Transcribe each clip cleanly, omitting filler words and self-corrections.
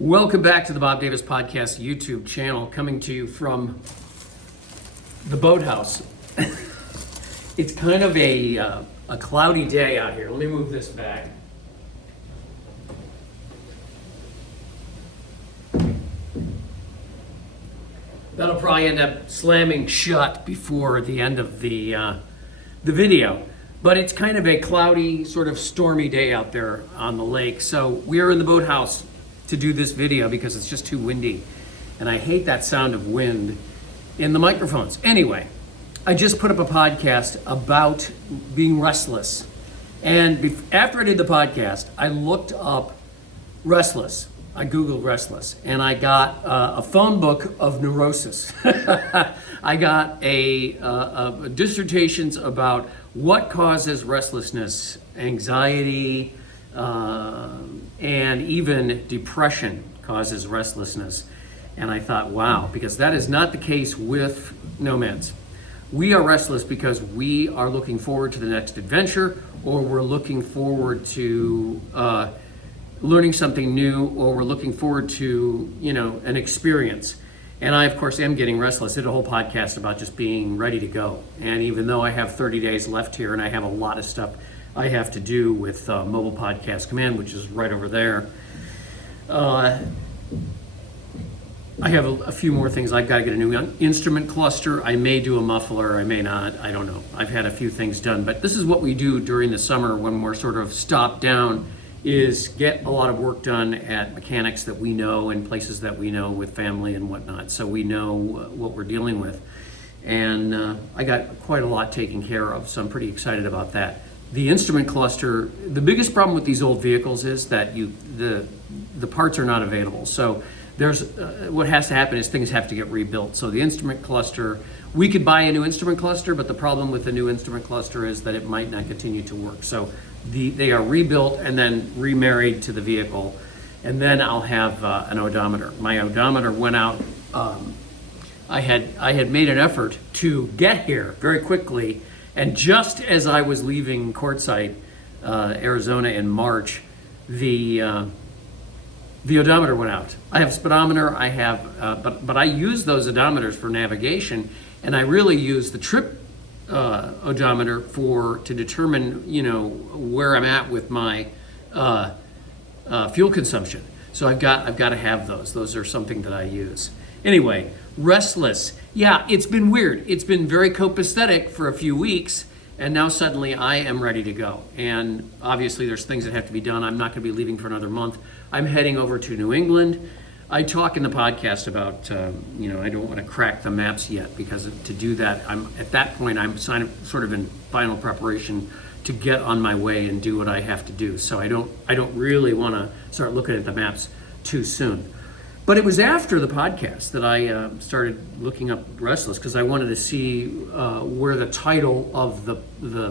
Welcome back to the Bob Davis Podcast YouTube channel, coming to you from the boathouse. It's kind of a cloudy day out here. Let me move this back. That'll probably end up slamming shut before the end of the video. But it's kind of a cloudy, sort of stormy day out there on the lake. So we are in the boathouse to do this video because it's just too windy. And I hate that sound of wind in the microphones. Anyway, I just put up a podcast about being restless. And after I did the podcast, I looked up Restless. I Googled Restless, and I got a phone book of neurosis. I got a dissertations about what causes restlessness, anxiety, and even depression causes restlessness. And I thought, wow, because that is not the case with Nomads. We are restless because we are looking forward to the next adventure, or we're looking forward to learning something new, or we're looking forward to, an experience. And I, of course, am getting restless. I did a whole podcast about just being ready to go. And even though I have 30 days left here and I have a lot of stuff I have to do with Mobile Podcast Command, which is right over there, I have a few more things. I've got to get a new instrument cluster. I may do a muffler, I may not, I don't know. I've had a few things done, but this is what we do during the summer when we're sort of stopped down, is get a lot of work done at mechanics that we know and places that we know with family and whatnot, so we know what we're dealing with. And I got quite a lot taken care of, so I'm pretty excited about that. The instrument cluster, the biggest problem with these old vehicles is that the parts are not available. So there's what has to happen is things have to get rebuilt. So the instrument cluster, we could buy a new instrument cluster, but the problem with the new instrument cluster is that it might not continue to work. So they are rebuilt and then remarried to the vehicle, and then I'll have an odometer. My odometer went out. I had made an effort to get here very quickly, and just as I was leaving Quartzsite, Arizona in March, the odometer went out. I have a speedometer. I have, but I use those odometers for navigation, and I really use the trip odometer to determine, where I'm at with my fuel consumption. So I've got to have those. Those are something that I use. Anyway, restless. Yeah, it's been weird. It's been very copacetic for a few weeks, and now suddenly I am ready to go. And obviously there's things that have to be done. I'm not going to be leaving for another month. I'm heading over to New England. I talk in the podcast about, I don't want to crack the maps yet, because to do that, at that point, I'm sort of in final preparation to get on my way and do what I have to do. So I don't really want to start looking at the maps too soon. But it was after the podcast that I started looking up Restless, because I wanted to see where the title of the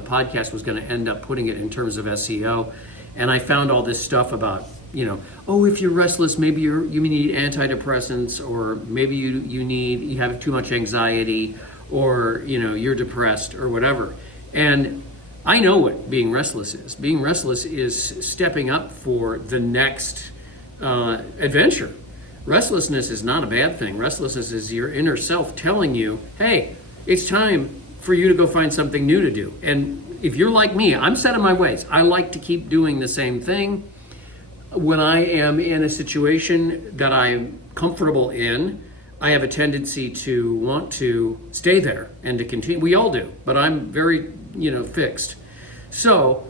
podcast was going to end up putting it in terms of SEO. And I found all this stuff about, if you're restless, maybe you need antidepressants, or maybe you have too much anxiety, or you're depressed or whatever. And I know what being restless is. Being restless is stepping up for the next adventure. Restlessness is not a bad thing. Restlessness is your inner self telling you, hey, it's time for you to go find something new to do. And if you're like me, I'm set in my ways. I like to keep doing the same thing. When I am in a situation that I'm comfortable in, I have a tendency to want to stay there and to continue. We all do, but I'm very, fixed. So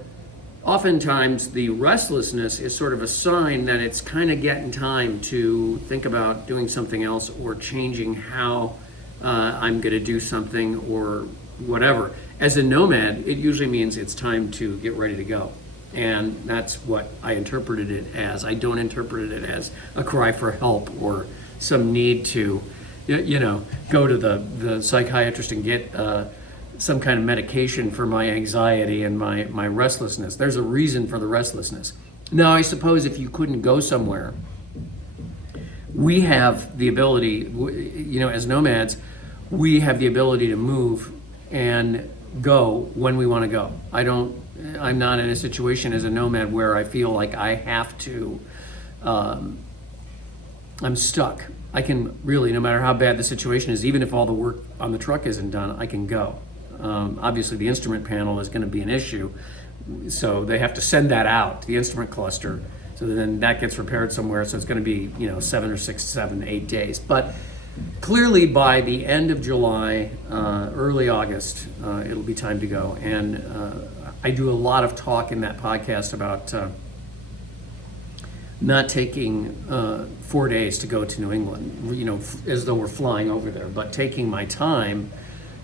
oftentimes the restlessness is sort of a sign that it's kind of getting time to think about doing something else, or changing how I'm going to do something, or whatever. As a nomad, it usually means it's time to get ready to go. And that's what I interpreted it as. I don't interpret it as a cry for help, or some need to, go to the psychiatrist and get some kind of medication for my anxiety and my restlessness. There's a reason for the restlessness. Now, I suppose if you couldn't go somewhere, we have the ability, as nomads, we have the ability to move and go when we want to go. I'm not in a situation as a nomad where I feel like I have to I'm stuck. I can really, no matter how bad the situation is, even if all the work on the truck isn't done, I can go. Obviously, the instrument panel is going to be an issue, so they have to send that out to the instrument cluster. So then that gets repaired somewhere. So it's going to be 7 or 6, 7, 8 days. But clearly, by the end of July, early August, it'll be time to go. And I do a lot of talk in that podcast about not taking 4 days to go to New England, as though we're flying over there, but taking my time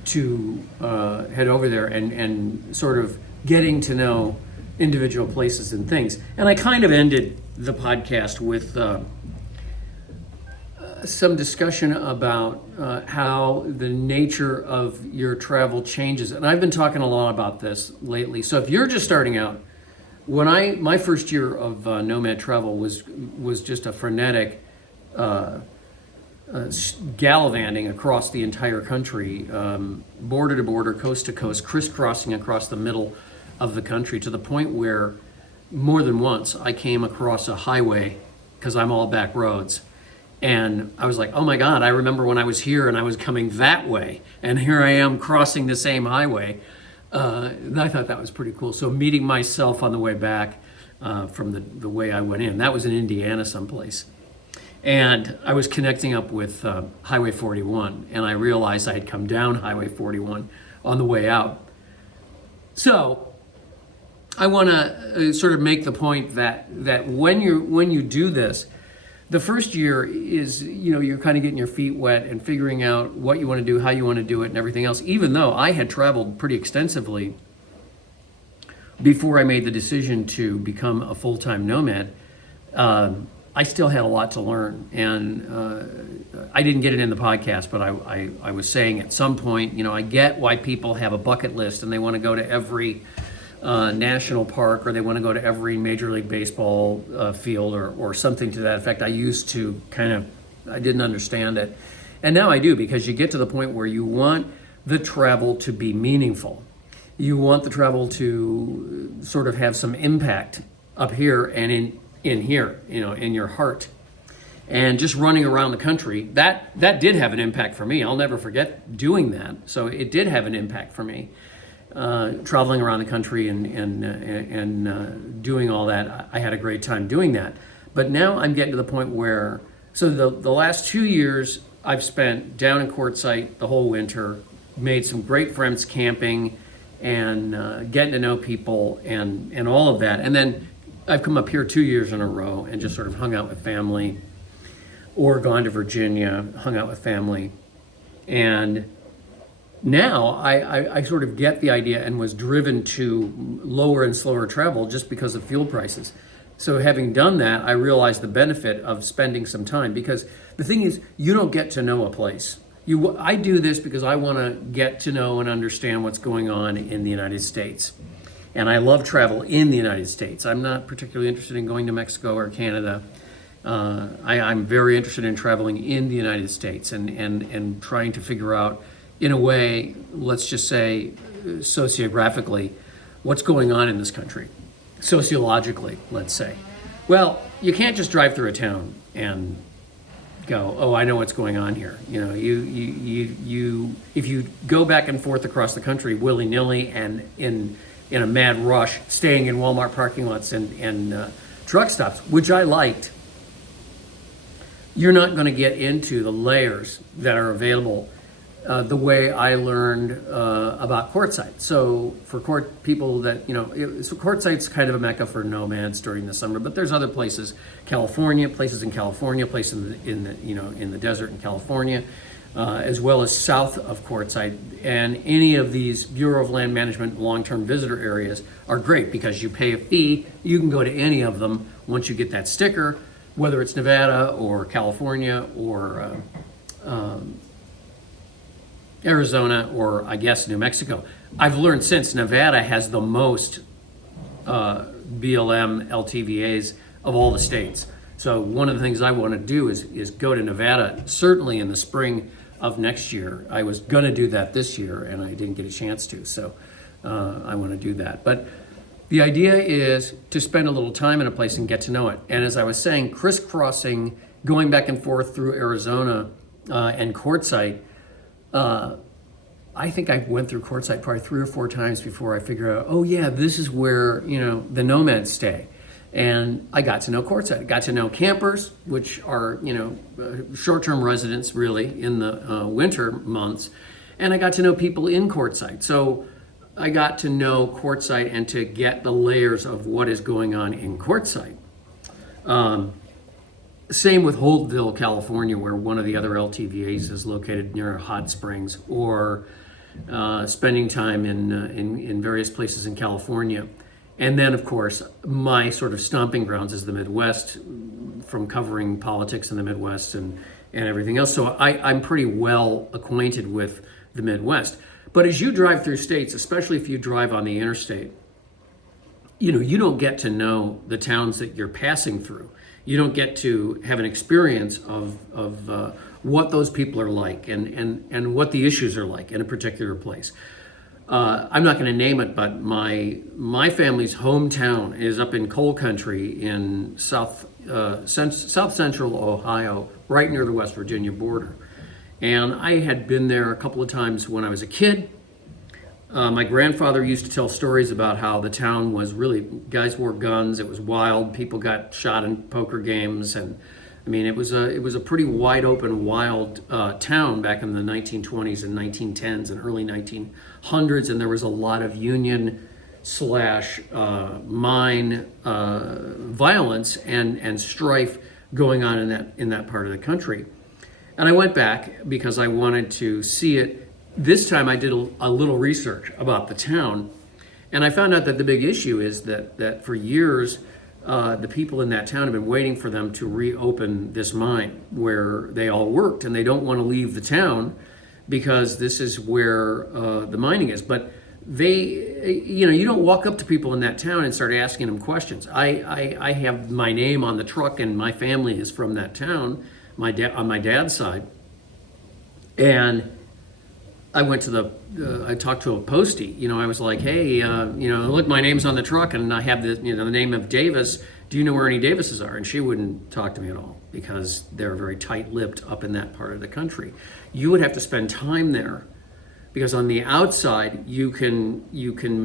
to head over there and sort of getting to know individual places and things. And I kind of ended the podcast with some discussion about how the nature of your travel changes. And I've been talking a lot about this lately. So if you're just starting out, my first year of nomad travel was just a frenetic gallivanting across the entire country, border to border, coast to coast, crisscrossing across the middle of the country, to the point where more than once I came across a highway, because I'm all back roads, and I was like, oh my God, I remember when I was here and I was coming that way, and here I am crossing the same highway. And I thought that was pretty cool. So meeting myself on the way back from the way I went in, that was in Indiana someplace. And I was connecting up with Highway 41, and I realized I had come down Highway 41 on the way out. So I want to sort of make the point that when you do this, the first year is, you're kind of getting your feet wet and figuring out what you want to do, how you want to do it, and everything else. Even though I had traveled pretty extensively before I made the decision to become a full-time nomad, I still had a lot to learn. And I didn't get it in the podcast, but I was saying at some point, I get why people have a bucket list and they want to go to every national park, or they want to go to every Major League Baseball field or something to that effect. I used to I didn't understand it. And now I do, because you get to the point where you want the travel to be meaningful. You want the travel to sort of have some impact up here and in here, in your heart. And just running around the country, that did have an impact for me. I'll never forget doing that. So it did have an impact for me. Traveling around the country and doing all that. I had a great time doing that. But now I'm getting to the point where, so the last 2 years I've spent down in Quartzsite the whole winter, made some great friends camping and getting to know people and all of that. And then I've come up here 2 years in a row and just sort of hung out with family, or gone to Virginia, hung out with family. And now I sort of get the idea, and was driven to lower and slower travel just because of fuel prices. So having done that, I realized the benefit of spending some time, because the thing is, you don't get to know a place. I do this because I want to get to know and understand what's going on in the United States. And I love travel in the United States. I'm not particularly interested in going to Mexico or Canada. I'm very interested in traveling in the United States and trying to figure out, in a way, let's just say sociographically, what's going on in this country, sociologically, let's say. Well, you can't just drive through a town and go, oh, I know what's going on here. You if you go back and forth across the country willy-nilly and in a mad rush, staying in Walmart parking lots and truck stops, which I liked, you're not going to get into the layers that are available the way I learned about Quartzsite. So for people that, so Quartzsite's kind of a mecca for nomads during the summer, but there's other places, places in the desert in California, as well as south of Quartzsite. And any of these Bureau of Land Management long-term visitor areas are great, because you pay a fee. You can go to any of them once you get that sticker, whether it's Nevada or California or Arizona, or I guess New Mexico. I've learned since Nevada has the most BLM LTVAs of all the states. So one of the things I want to do is go to Nevada, certainly in the spring of next year. I was going to do that this year, and I didn't get a chance to, so I want to do that. But the idea is to spend a little time in a place and get to know it. And as I was saying, crisscrossing going back and forth through Arizona and Quartzsite, I think I went through Quartzsite probably 3 or 4 times before I figured out, oh yeah, this is where, the Nomads stay. And I got to know Quartzsite. I got to know campers, which are, short-term residents really in the winter months. And I got to know people in Quartzsite. So I got to know Quartzsite and to get the layers of what is going on in Quartzsite. Same with Holtville, California, where one of the other LTVAs is located near Hot Springs, or spending time in various places in California. And then, of course, my sort of stomping grounds is the Midwest, from covering politics in the Midwest and everything else. So I'm pretty well acquainted with the Midwest. But as you drive through states, especially if you drive on the interstate, you don't get to know the towns that you're passing through. You don't get to have an experience of what those people are like and what the issues are like in a particular place. I'm not going to name it, but my family's hometown is up in coal country in south central Ohio, right near the West Virginia border. And I had been there a couple of times when I was a kid. My grandfather used to tell stories about how the town was really, guys wore guns, it was wild, people got shot in poker games, and I mean, it was a pretty wide open, wild town back in the 1920s and 1910s and early 1900s, and there was a lot of Union / mine violence and strife going on in that part of the country. And I went back because I wanted to see it. This time I did a little research about the town, and I found out that the big issue is that for years, the people in that town have been waiting for them to reopen this mine where they all worked, and they don't want to leave the town because this is where the mining is. But you don't walk up to people in that town and start asking them questions. I have my name on the truck, and my family is from that town, on my dad's side, and I went to I talked to a postie. I was like, hey, look, my name's on the truck, and I have the name of Davis. Do you know where any Davises are? And she wouldn't talk to me at all because they're very tight-lipped up in that part of the country. You would have to spend time there because on the outside you can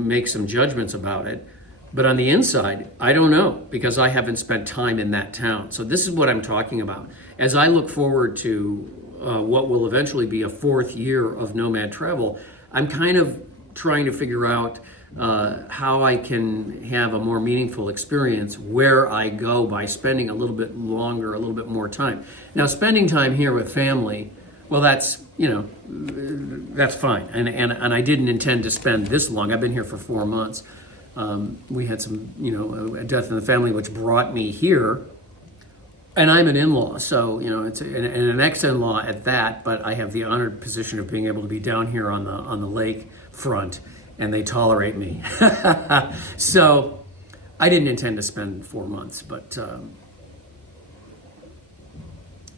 make some judgments about it, but on the inside, I don't know because I haven't spent time in that town. So this is what I'm talking about. As I look forward to what will eventually be a 4th year of nomad travel, I'm kind of trying to figure out how I can have a more meaningful experience where I go by spending a little bit longer, a little bit more time. Now, spending time here with family, well, that's fine. And I didn't intend to spend this long. I've been here for 4 months. We had some, a death in the family, which brought me here. And I'm an in-law, so it's an ex-in-law at that. But I have the honored position of being able to be down here on the lake front, and they tolerate me. So I didn't intend to spend 4 months, but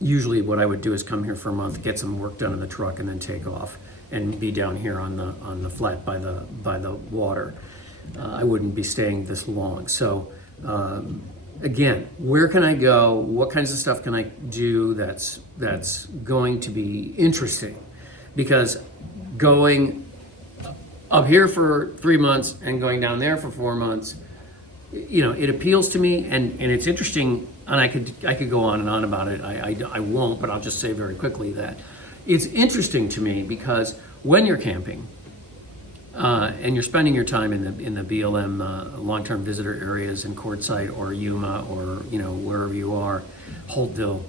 usually what I would do is come here for a month, get some work done in the truck, and then take off and be down here on the flat by the water. I wouldn't be staying this long, so. Again, where can I go? What kinds of stuff can I do that's going to be interesting? Because going up here for 3 months and going down there for 4 months, it appeals to me and it's interesting. And I could go on and on about it. I won't, but I'll just say very quickly that it's interesting to me because when you're camping, and you're spending your time in the BLM long-term visitor areas in Quartzsite or Yuma or wherever you are, Holtville.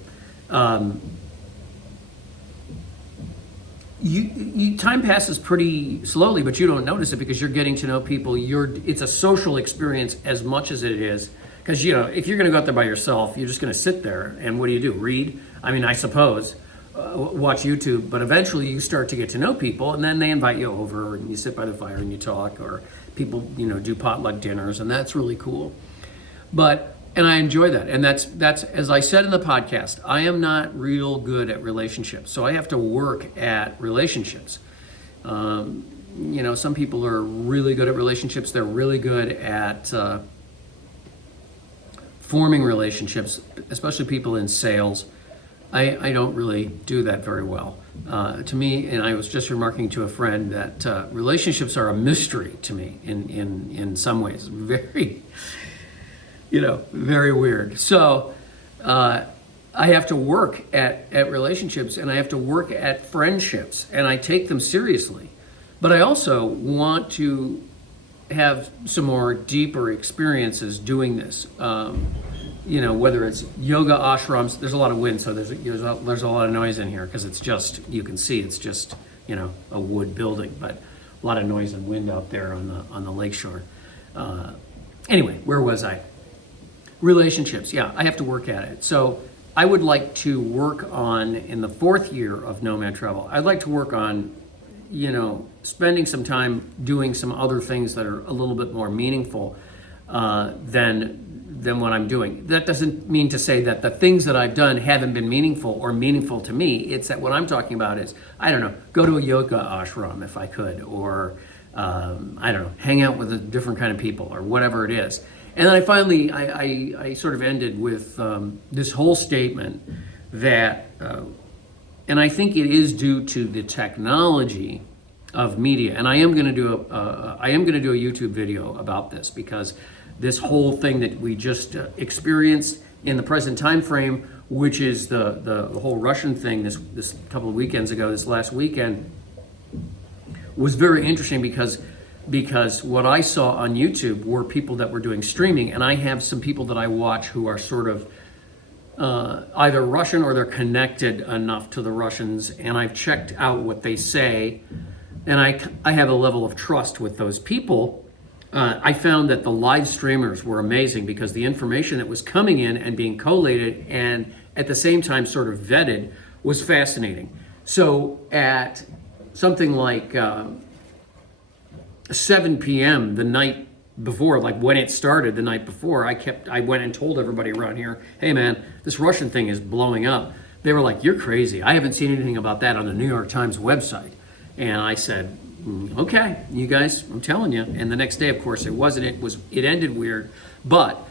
Time passes pretty slowly, but you don't notice it because you're getting to know people. It's a social experience as much as it is. Because if you're going to go out there by yourself, you're just going to sit there and what do? Read? I mean, I suppose. Watch YouTube, but eventually you start to get to know people, and then they invite you over, and you sit by the fire and you talk, or people, do potluck dinners, and that's really cool. And I enjoy that, and that's as I said in the podcast, I am not real good at relationships, so I have to work at relationships. Some people are really good at relationships. They're really good at forming relationships, especially people in sales. I don't really do that very well. To me, and I was just remarking to a friend that relationships are a mystery to me in some ways. Very, very weird. So I have to work at relationships, and I have to work at friendships, and I take them seriously. But I also want to have some more deeper experiences doing this. Whether it's yoga ashrams, there's a lot of wind, so there's a lot of noise in here because it's just, you can see it's just, a wood building, but a lot of noise and wind out there on the lakeshore. Anyway, where was I? Relationships, yeah, I have to work at it. So I would like to work on, in the 4th year of Nomad Travel, I'd like to work on, spending some time doing some other things that are a little bit more meaningful than what I'm doing. That doesn't mean to say that the things that I've done haven't been meaningful or meaningful to me. It's that what I'm talking about is, I don't know, go to a yoga ashram if I could, or I don't know, hang out with a different kind of people or whatever it is. And then I finally, I sort of ended with this whole statement that, and I think it is due to the technology of media. And I am going to do a YouTube video about this, because this whole thing that we just experienced in the present time frame, which is the whole Russian thing this couple of weekends ago, this last weekend, was very interesting because what I saw on YouTube were people that were doing streaming, and I have some people that I watch who are sort of either Russian or they're connected enough to the Russians, and I've checked out what they say, and I have a level of trust with those people. I found that the live streamers were amazing because the information that was coming in and being collated and at the same time sort of vetted was fascinating. So at something like 7 p.m. the night before, like when it started the night before, I went and told everybody around here, hey man, this Russian thing is blowing up. They were like, you're crazy. I haven't seen anything about that on the New York Times website. And I said, okay, you guys, I'm telling you. And the next day, of course, it ended weird, but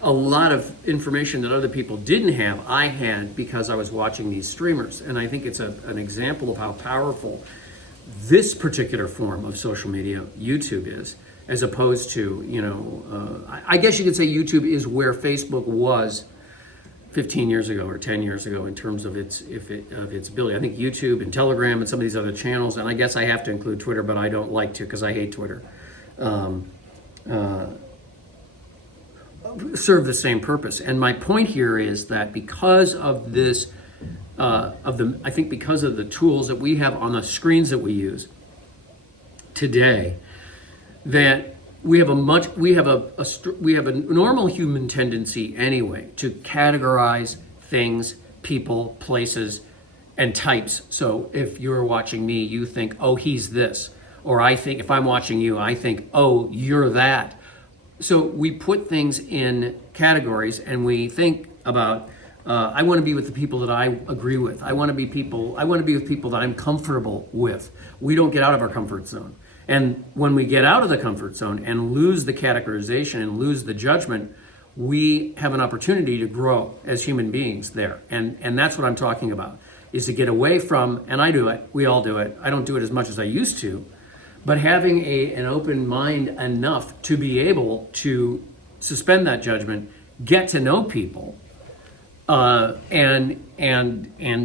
a lot of information that other people didn't have, I had because I was watching these streamers. And I think it's an example of how powerful this particular form of social media, YouTube, is, as opposed to, I guess you could say YouTube is where Facebook was 15 years ago or 10 years ago in terms of its ability. I think YouTube and Telegram and some of these other channels, and I guess I have to include Twitter, but I don't like to because I hate Twitter, serve the same purpose. And my point here is that because of this, I think because of the tools that we have on the screens that we use today, that we have a normal human tendency anyway to categorize things, people, places, and types. So if you're watching me, you think, oh, he's this. Or I think, if I'm watching you, I think, oh, you're that. So we put things in categories and we think about, I want to be with the people that I agree with. I want to be with people that I'm comfortable with. We don't get out of our comfort zone. And when we get out of the comfort zone and lose the categorization and lose the judgment, we have an opportunity to grow as human beings there. And that's what I'm talking about, is to get away from, and I do it, we all do it. I don't do it as much as I used to, but having an open mind enough to be able to suspend that judgment, get to know people, and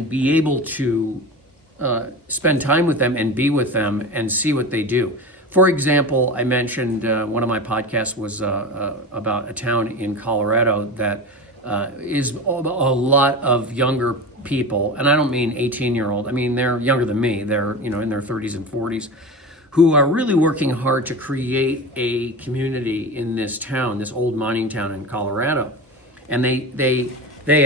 be able to spend time with them and be with them and see what they do. For example, I mentioned one of my podcasts was about a town in Colorado that is a lot of younger people, and I don't mean 18-year-old. I mean they're younger than me. They're in their 30s and 40s, who are really working hard to create a community in this town, this old mining town in Colorado. And they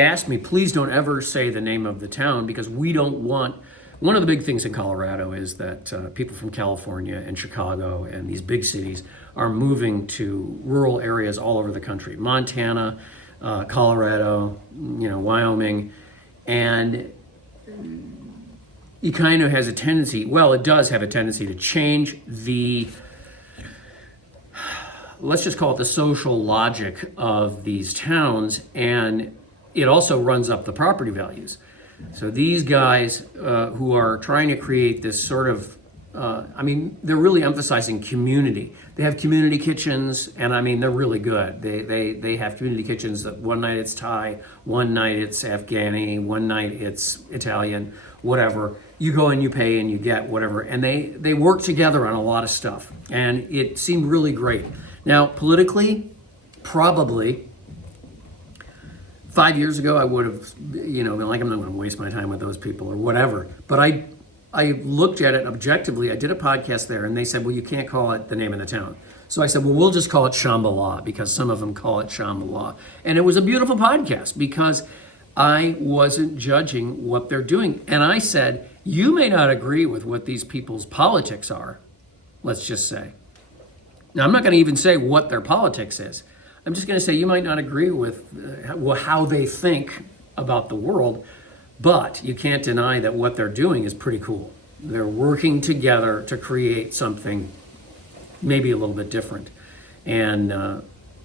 asked me, please don't ever say the name of the town because we don't want. One of the big things in Colorado is that people from California and Chicago and these big cities are moving to rural areas all over the country, Montana, Colorado, Wyoming, and it kind of has a tendency, it does have a tendency to change the, let's just call it the social logic of these towns, and it also runs up the property values. So these guys who are trying to create this sort of, they're really emphasizing community. They have community kitchens, and they're really good. They have community kitchens that one night it's Thai, one night it's Afghani, one night it's Italian, whatever. You go and you pay and you get whatever. And they work together on a lot of stuff. And it seemed really great. Now, politically, probably 5 years ago, I would have, been like, I'm not going to waste my time with those people or whatever. But I looked at it objectively. I did a podcast there, and they said, well, you can't call it the name of the town. So I said, well, we'll just call it Shambhala, because some of them call it Shambhala. And it was a beautiful podcast because I wasn't judging what they're doing. And I said, you may not agree with what these people's politics are, let's just say. Now, I'm not going to even say what their politics is. I'm just going to say you might not agree with how they think about the world, but you can't deny that what they're doing is pretty cool. They're working together to create something maybe a little bit different. And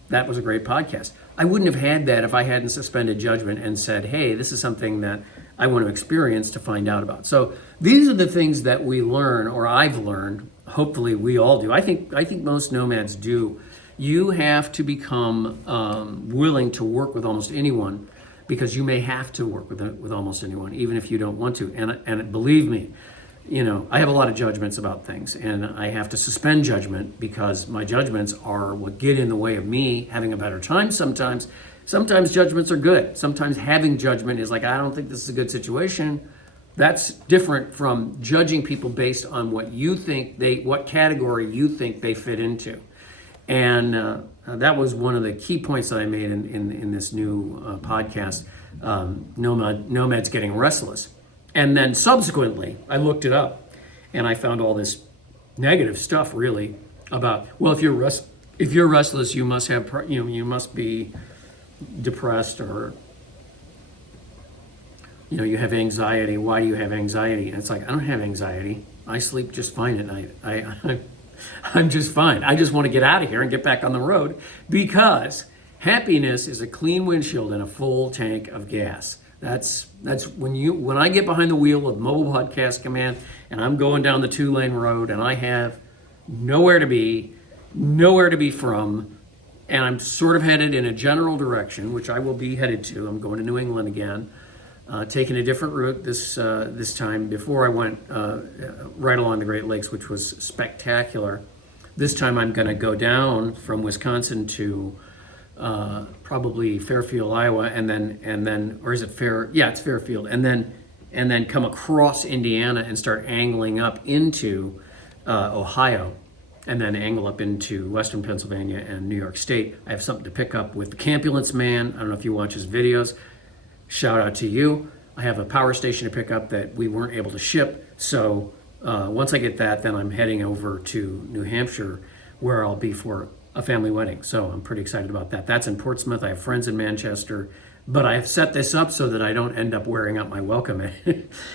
that was a great podcast. I wouldn't have had that if I hadn't suspended judgment and said, hey, this is something that I want to experience to find out about. So these are the things that we learn, or I've learned. Hopefully we all do. I think most nomads do. You have to become willing to work with almost anyone, because you may have to work with almost anyone, even if you don't want to. And believe me, I have a lot of judgments about things, and I have to suspend judgment because my judgments are what get in the way of me having a better time sometimes. Sometimes judgments are good. Sometimes having judgment is like, I don't think this is a good situation. That's different from judging people based on what you think what category you think they fit into. And that was one of the key points that I made in this new podcast, Nomads Getting Restless. And then subsequently, I looked it up, and I found all this negative stuff, really, about, well, if you're restless, you must have, you must be depressed, or you have anxiety. Why do you have anxiety? And it's like, I don't have anxiety. I sleep just fine at night. I'm just fine. I just want to get out of here and get back on the road, because happiness is a clean windshield and a full tank of gas. That's when I get behind the wheel of Mobile Podcast Command and I'm going down the 2-lane road and I have nowhere to be from, and I'm sort of headed in a general direction, which I will be headed to. I'm going to New England again, taking a different route this time. Before I went right along the Great Lakes, which was spectacular. This time I'm going to go down from Wisconsin to probably Fairfield, Iowa, and then, or is it Yeah, it's Fairfield, and then come across Indiana and start angling up into Ohio, and then angle up into Western Pennsylvania and New York State. I have something to pick up with the Campulence Man. I don't know if you watch his videos. Shout out to you. I have a power station to pick up that we weren't able to ship. So once I get that, then I'm heading over to New Hampshire, where I'll be for a family wedding. So I'm pretty excited about that. That's in Portsmouth. I have friends in Manchester, but I have set this up so that I don't end up wearing out my welcome at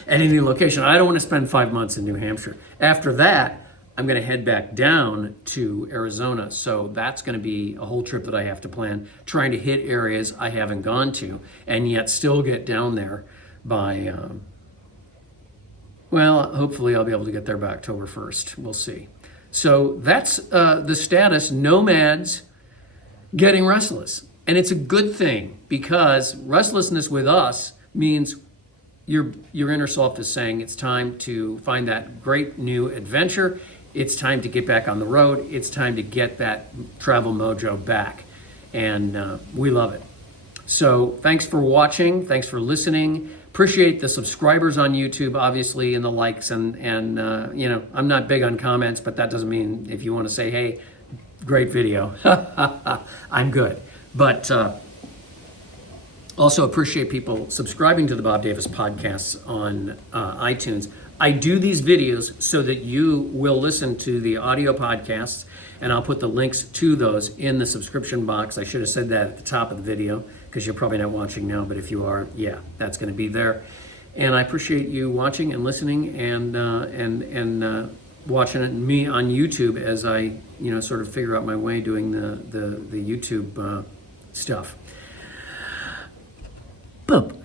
any location. I don't want to spend 5 months in New Hampshire. After that, I'm going to head back down to Arizona. So that's going to be a whole trip that I have to plan, trying to hit areas I haven't gone to and yet still get down there by, hopefully I'll be able to get there by October 1st. We'll see. So that's the status, Nomads Getting Restless. And it's a good thing, because restlessness with us means your inner self is saying it's time to find that great new adventure. It's time to get back on the road. It's time to get that travel mojo back. And we love it. So thanks for watching. Thanks for listening. Appreciate the subscribers on YouTube, obviously, and the likes. And I'm not big on comments, but that doesn't mean if you want to say, hey, great video, I'm good. But also appreciate people subscribing to the Bob Davis podcasts on iTunes. I do these videos so that you will listen to the audio podcasts, and I'll put the links to those in the subscription box. I should have said that at the top of the video, because you're probably not watching now, but if you are, yeah, that's going to be there. And I appreciate you watching and listening and watching me on YouTube as I sort of figure out my way doing the YouTube stuff. Boop.